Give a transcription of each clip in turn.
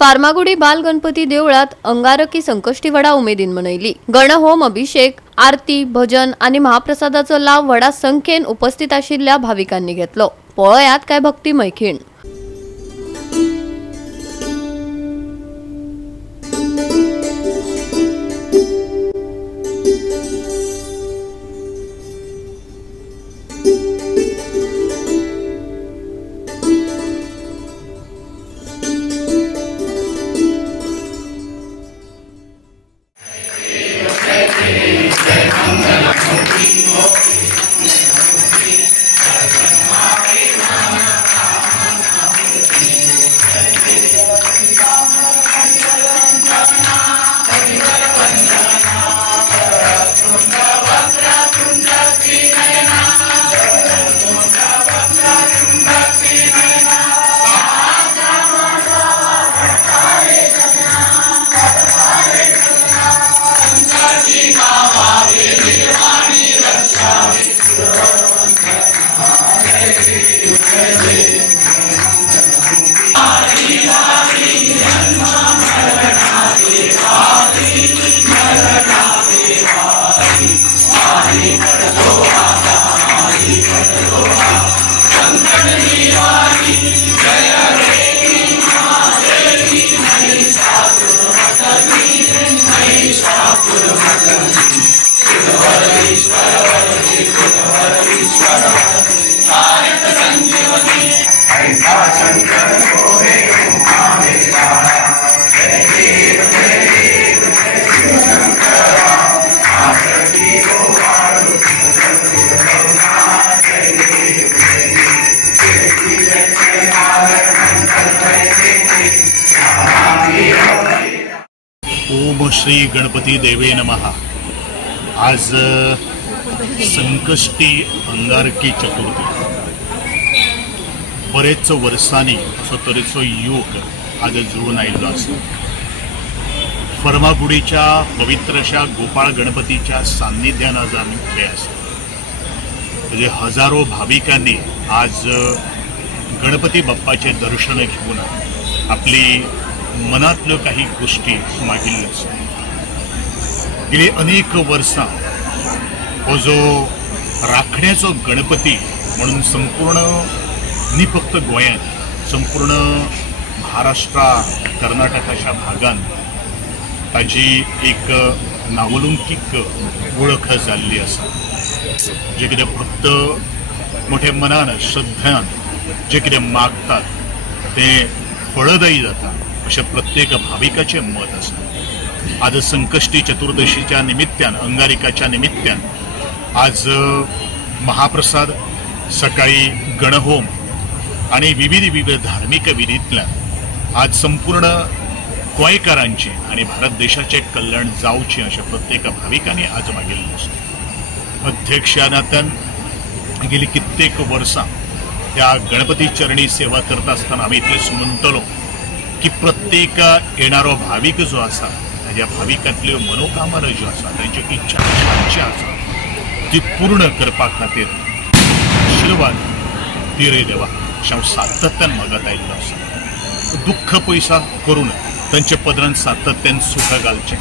फार्मागुडी बाल गणपती देवळात अंगारकी संकष्टी वडा उमेदीन मनयली। गणहोम, अभिषेक, आरती, भजन आणि महाप्रसादाचो लाभ वडा संख्येन उपस्थित आशिल्ल्या भाविकांनी घेतलो। पळयात काय भक्तिमय खीण। ओम श्री गणपती देवे नमः। आज संकष्टी अंगारकी चतुर्थी। बरेच वर्सांनी असो तरेचो योग आज जुळून आयिल्लो आसा। फर्मागुडीच्या पवित्र अशा गोपाळ गणपतीच्या सान्निध्यान आज आमी उबे आसा। म्हणजे हजारो भाविकांनी आज गणपती बाप्पाचे दर्शन घेऊन आपली मनातल्यो काही गोष्टी मागिल्ल्यो आसा। गेली अनेक वर्सां हो जो राखण्याचो गणपती म्हणून संपूर्ण नी फक्त गोंयांत, संपूर्ण महाराष्ट्रा, कर्नाटक अशा भागांत ताजी एक नावलौकिक वळख जाल्ली आसा। जे कितें फक्त मोठ्या मनान, श्रद्धान जे कितें मागतात ते फळदायी जाता अशें प्रत्येक भाविकाचें मत आसा। आज संकष्टी चतुर्दशीच्या निमित्तान, अंगारिकाच्या निमित्तान आज महाप्रसाद, सकाळी गणहोम आणि विविध धार्मिक विधींतल्यान आज संपूर्ण गोंयकारांचे आणि भारत देशाचे कल्याण जावचें अशें प्रत्येक भाविकांनी आज मागिल्लें आसा। अध्यक्षा नात्यान गेली कित्येक वर्सां त्या गणपती चरणी सेवा करता आसतना आमी इतलेंच म्हणटलो की प्रत्येक येणारो भाविक जो आसा ताज्या भाविकांतल्यो मनोकामना ज्यो आसा, तांच्यो इच्छा आकांक्षा आसा ती पूर्ण करपा खातीर आशिर्वाद दी रे देवा अशें हांव सातत्यान मागत आयिल्लो आसा। दुख्ख पयसा करून तांचे पदरांत सातत्यान सुख घालचें,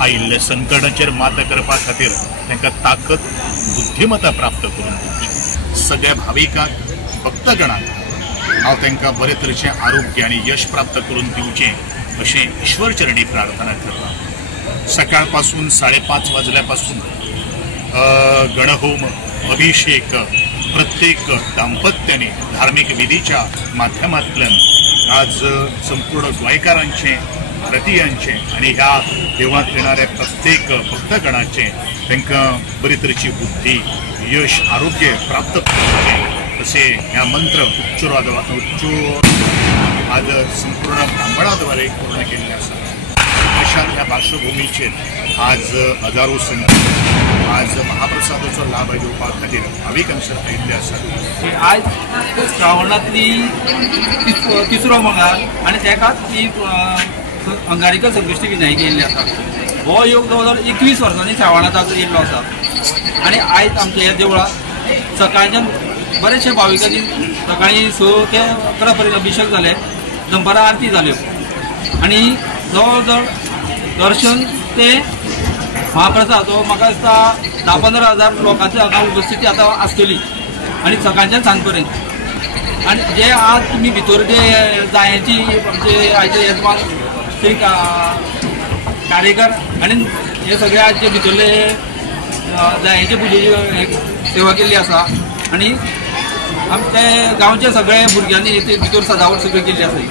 आयिल्ल्या संकटाचेर मात करपा खातीर तांकां ताकद, बुद्धीमत्ता प्राप्त करून दिवची। सगळ्या भाविकांक, भक्तगणांक हांव तांकां बरे तरेचें आरोग्य आनी यश प्राप्त करून दिवचें अशें ईश्वर चरणी प्रार्थना करता। सकाळ पासून 5:30 वाजल्यापासून गणहोम, अभिषेक प्रत्येक दाम्पत्याने धार्मिक विधीच्या माध्यमांतल्यान आज संपूर्ण गोंयकारांचे, भारतीयांचे आणि ह्या देवळांत येणाऱ्या प्रत्येक भक्तगणाचे तांकां बरे तरेची बुद्धी, यश, आरोग्य प्राप्त करचें असे ह्या मंत्र आज संपूर्ण ब्राह्मणाद्वारे पूर्ण केलेले आसा। अशा ह्या पार्श्वभूमीचेर आज हजारो संख्येन आज महाप्रसादाचो लाभ घेवपा खातीर भाविक हांगासर आयिल्ले आसात। आज श्रावणातली तिसरो मंगळ आनी तेकाच ती अंगारिका संकष्टी विनायक येयल्ली आसा। हो योग जवळ जवळ 21 वर्सांनी श्रावणात येयल्लो आसा आनी आयज आमच्या ह्या देवळात सकाळच्यान बरेचशे भाविकांनी सकाळी 6 ते 11 पर्यंत अभिषेक जाले, दनपारां आरती जाल्यो आणि जवळ जवळ दर्शन ते महाप्रसाद हो म्हाका दिसता 10-15 हजार लोकांची हांगा उपस्थिती आतां आसतली आणि सकाळच्यान सांज पर्यंत. आणि जे आज तुम्ही भितर जे जायांची आमचे आयचे येजमान श्री कार्यकर आणि हे सगळे आज जे भितरले जायांचे पुजेची सेवा केल्ली आसा आणि आमच्या गांवच्या सगळ्या भुरग्यांनी ते भितर सजावट सगळी केल्ली आसा.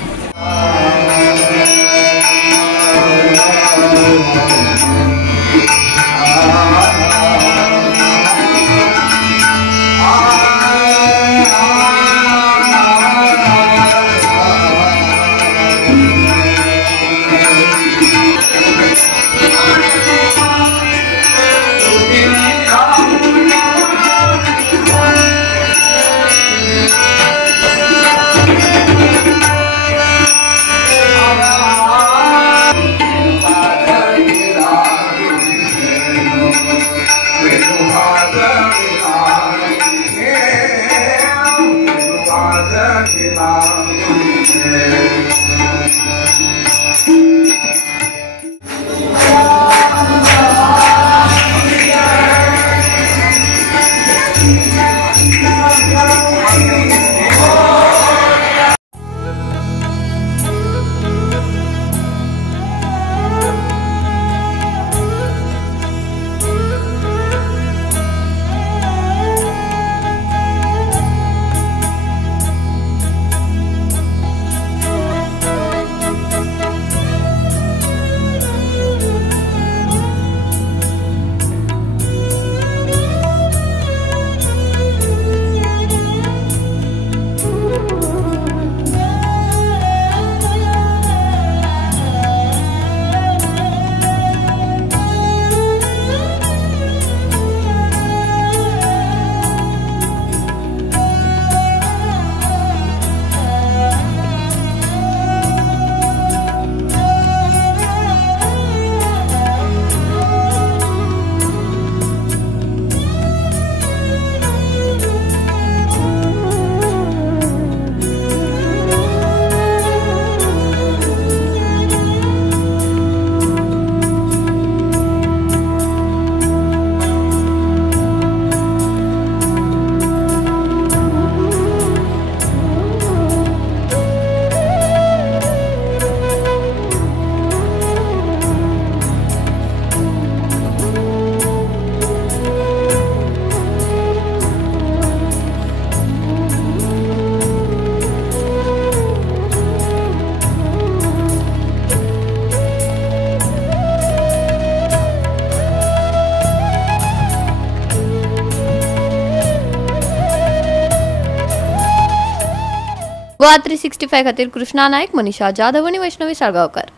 गोवा 365 खातीर कृष्णा नायक, मनीषा जाधव आणि वैष्णवी साळगांवकर.